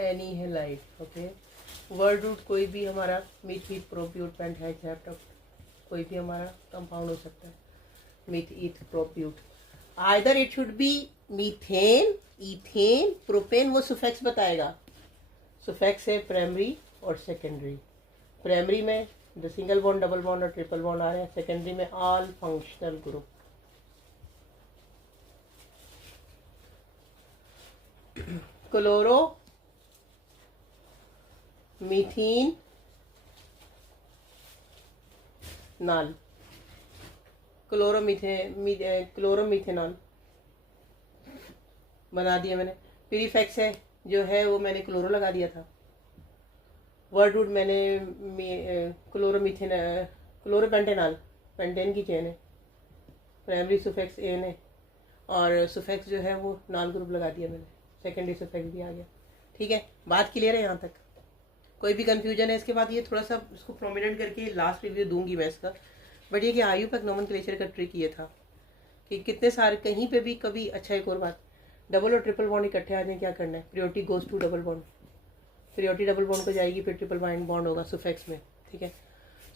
Any halide. Okay, word root कोई भी हमारा मीथीथ प्रोप्यूट पेंटाहेक्सेप्ट कोई भी हमारा कंपाउंड हो सकता है, मीथीथ प्रोप्यूट। Either it should be methane, ethane, propane, वो सुफेक्स बताएगा। सुफेक्स है प्राइमरी और सेकेंडरी। प्राइमरी में जो सिंगल बॉन्ड, डबल बॉन्ड और ट्रिपल बॉन्ड आ रहे हैं, सेकेंडरी में ऑल फंक्शनल ग्रुप। क्लोरो मीथीन नाल, क्लोरोमीथेनॉल बना दिया मैंने। प्रीफिक्स है जो है वो मैंने क्लोरो लगा दिया था। वर्ड रूट मैंने क्लोरोपेंटेनॉल, पेंटेन की चेन है। प्राइमरी सुफिक्स एन है और सुफिक्स जो है वो नाल ग्रुप लगा दिया मैंने। सेकेंडरी सुफिक्स भी आ गया। ठीक है, बात क्लियर है यहाँ तक? कोई भी कंफ्यूजन है इसके बाद? ये थोड़ा सा इसको प्रोमिनेंट करके लास्ट रिव्यू दूंगी मैं इसका। बट ये कि आयुपक नोमेनक्लेचर का ट्रिक ये था कि कितने सारे कहीं पे भी कभी, अच्छा एक और बात, डबल और ट्रिपल बॉन्ड इकट्ठे आ जाए क्या करना है? Priority goes to double bond, priority double bond को जाएगी, फिर ट्रिपल बॉन्ड होगा सुफिक्स में। ठीक है,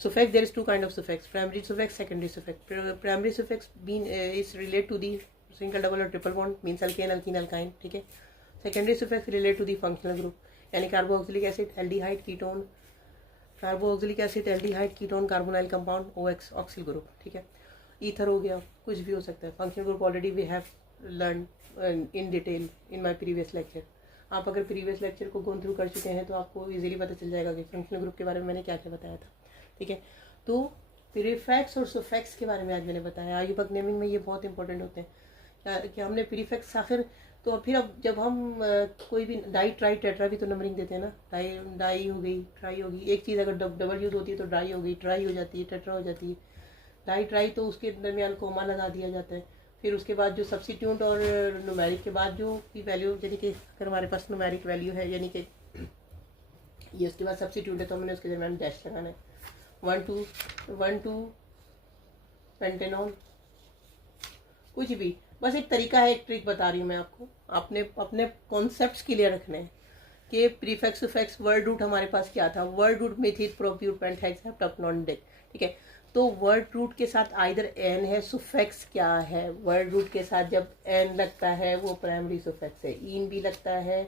suffix there is two kind of suffix, primary suffix, secondary suffix. Primary suffix been is relate to the single, double और triple bond, means alkane, alkene, alkyne. ठीक है, secondary suffix relate to the functional group, यानी carboxylic acid, aldehyde, ketone, carboxylic acid, aldehyde, ketone, carbonyl compound, OX, oxyl group. ठीक है, ether हो गया, कुछ भी हो सकता है। Functional group already we have learn in detail in my previous lecture. आप अगर प्रीवियस लेक्चर को गो थ्रू कर चुके हैं तो आपको इजीली पता चल जाएगा कि फंक्शनल ग्रुप के बारे में मैंने क्या क्या बताया था। ठीक है, तो प्रीफिक्स और सुफिक्स के बारे में आज मैंने बताया। आयुपक नेमिंग में ये बहुत इंपॉर्टेंट होते हैं कि हमने प्रीफिक्स आखिर, तो फिर अब जब हम कोई भी डाई, ट्राई, टेट्रा भी तो नंबरिंग देते हैं ना। डाई हो गई, ट्राई होगी, एक चीज़ अगर डबल यूज होती है तो डाई हो गई, ट्राई हो जाती है, टेट्रा हो जाती है। डाई, ट्राई तो उसके दरमियान कोमा लगा दिया जाता है। फिर उसके बाद जो सब्स्टिट्यूट और न्यूमेरिक के बाद जो भी वैल्यू, यानी कि अगर हमारे पास न्यूमेरिक वैल्यू है, यानी कि ये उसके बाद सब्स्टिट्यूट है, तो हमने उसके दरमियान डैश लगाना है। 1 2 पेंटेनॉल, कुछ भी, बस एक तरीका है, एक ट्रिक बता रही हूँ मैं आपको। आपने अपने कॉन्सेप्ट्स क्लियर रखने हैं कि प्रीफिक्स सुफिक्स वर्ड रूट हमारे पास क्या था। वर्ड रूट मीथीथ प्रोप्यूट पेंटाहेक्सेप्ट अपनॉन्डिक। ठीक है, तो वर्ड रूट के साथ आइदर एन है, सुफिक्स क्या है? वर्ड रूट के साथ जब एन लगता है वो प्राइमरी सुफिक्स है, इन भी लगता है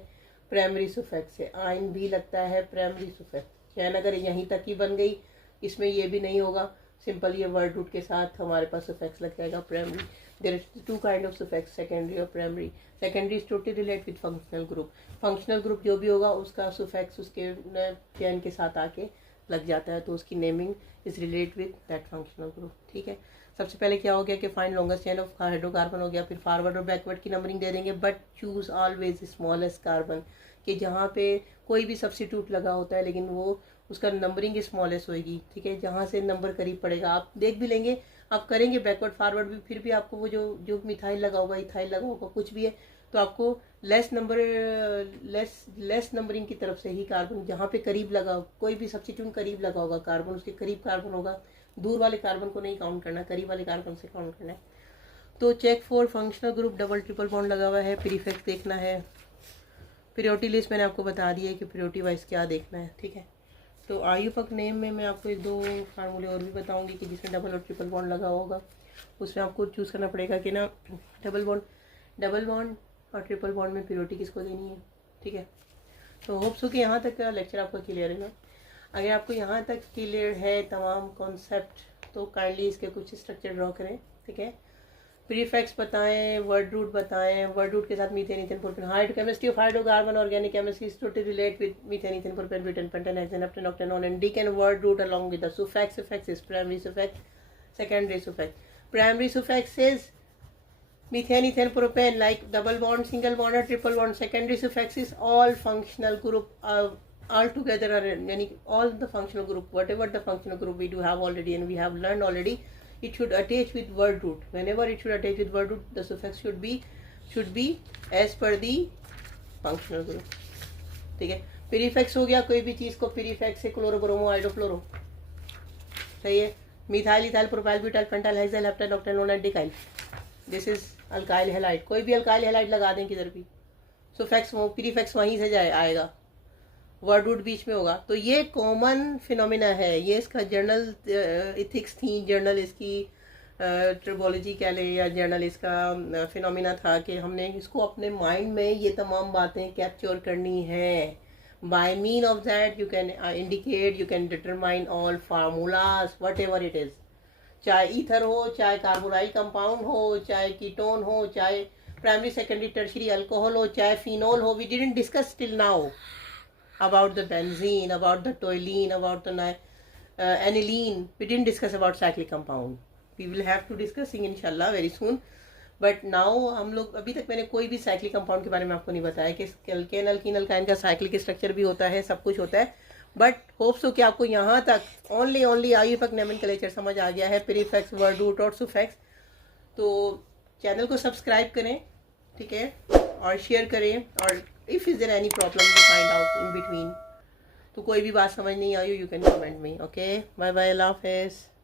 प्राइमरी सुफिक्स है, आइन भी लगता है प्राइमरी सुफिक्स। चैन अगर यहीं तक ही बन गई, इसमें ये भी नहीं होगा, सिंपल ये वर्ड रूट के साथ हमारे पास सुफिक्स लग जाएगा primary. There is two kind of suffix, secondary और primary. Secondary is totally relate with functional group. Functional group जो भी होगा उसका सुफिक्स उसके चैन के साथ आके लग जाता है, तो उसकी naming is relate with that functional group. ठीक है, सबसे पहले क्या हो गया कि find longest chain of hydrocarbon हो गया, फिर फॉरवर्ड और बैकवर्ड की नंबरिंग दे देंगे, but choose always smallest carbon, कि जहाँ पे कोई भी सब्स्टिट्यूट लगा होता है लेकिन वो उसका नंबरिंग स्मॉलेस्ट होगी। ठीक है, जहाँ से नंबर करीब पड़ेगा, आप देख भी लेंगे, आप करेंगे बैकवर्ड फॉरवर्ड भी, फिर भी आपको वो जो मिथाइल लगा होगा, इथाइल लगा होगा, कुछ भी है, तो आपको लेस नंबरिंग की तरफ से ही कार्बन, जहाँ पे करीब लगा, कोई भी सब्स्टिट्यूट करीब लगा होगा कार्बन, उसके करीब कार्बन होगा, दूर वाले कार्बन को नहीं काउंट करना, करीब वाले कार्बन से काउंट करना है। तो check for functional group, double triple bond लगा हुआ है, प्रीफिक्स देखना है। प्रायोरिटी लिस्ट मैंने आपको बता दिया है कि प्रायोरिटी वाइज क्या देखना है। ठीक है, तो आयुपक नेम में मैं आपको एक दो फार्मूले और भी बताऊंगी कि जिसमें डबल और ट्रिपल बॉन्ड लगा होगा, उसमें आपको चूज़ करना पड़ेगा कि ना डबल बॉन्ड और ट्रिपल बॉन्ड में प्रायोरिटी किसको देनी है। ठीक है, तो होप सो कि यहाँ तक का लेक्चर आपका क्लियर है ना। अगर आपको यहाँ तक क्लियर है तमाम कॉन्सेप्ट, तो काइंडली इसके कुछ स्ट्रक्चर ड्रॉ करें। ठीक है, प्रीफिक्स बताएं, वर्ड रूट बताएं, वर्ड रूट के साथ मीथेन, इथेन, प्रोपेन, हाइड chemistry of hydrocarbon, organic chemistry totally relate with methane, ethane, propane, butane, pentane, hexane, heptane, octane nonane and decane. Word root along with the suffix. Suffix is primary suffix, secondary suffix. Primary suffix is methane, ethane, propane, like double bond, single bond or triple bond. Secondary suffix is all functional group all together, yani all the functional group, whatever the functional group we do have already and we have learned already, it should attach with word root. Whenever it should attach with word root, the suffix should be as per the functional group. ठीक है, prefix हो गया, कोई भी चीज को prefix से chloro, bromo, आइडो, fluoro, सही है। Methyl, ethyl, propyl, butyl, pentyl, hexyl, heptyl, octane nonane and decyl, this is alkyl halide. कोई भी अल्काइल हैलाइड लगा दें किधर भी, सुफिक्स वो प्रीफिक्स वहीं से जाए आएगा। वर्ड वुड बीच में होगा। तो ये कॉमन फिनोमिना है, ये इसका जर्नल इथिक्स थी, जर्नल इसकी ट्रिबोलॉजी कह लें या जर्नल इसका फिनोमिना था कि हमने इसको अपने माइंड में ये तमाम बातें कैप्चर करनी है। By mean of that you can indicate, you can determine all formulas whatever it is, चाहे ईथर हो, चाहे कार्बोनाइल कंपाउंड हो, चाहे कीटोन हो, चाहे प्राइमरी सेकेंडरी टर्शियरी अल्कोहल हो, चाहे फिनोल हो। We didn't discuss till now about the benzene, about the toluene, about the aniline. We didn't discuss about cyclic compound. We will have to discussing inshallah very soon. But now हम लोग अभी तक मैंने कोई भी cyclic compound के बारे में आपको नहीं बताया कि एल्केन अल्कीन अल्काइन का साइक्लिक स्ट्रक्चर भी होता है, सब कुछ होता है। बट होप्स हो कि आपको यहाँ तक ओनली आयुर्वेदिक नोमेनक्लेचर समझ आ गया है, प्रीफिक्स, वर्ड रूट और सुफिक्स। तो चैनल को सब्सक्राइब करें, ठीक है, और शेयर करें। और if is there any problem you find out in between, तो कोई भी बात समझ नहीं आई you can comment me. Okay, bye bye, अल्लाह हाफिज़।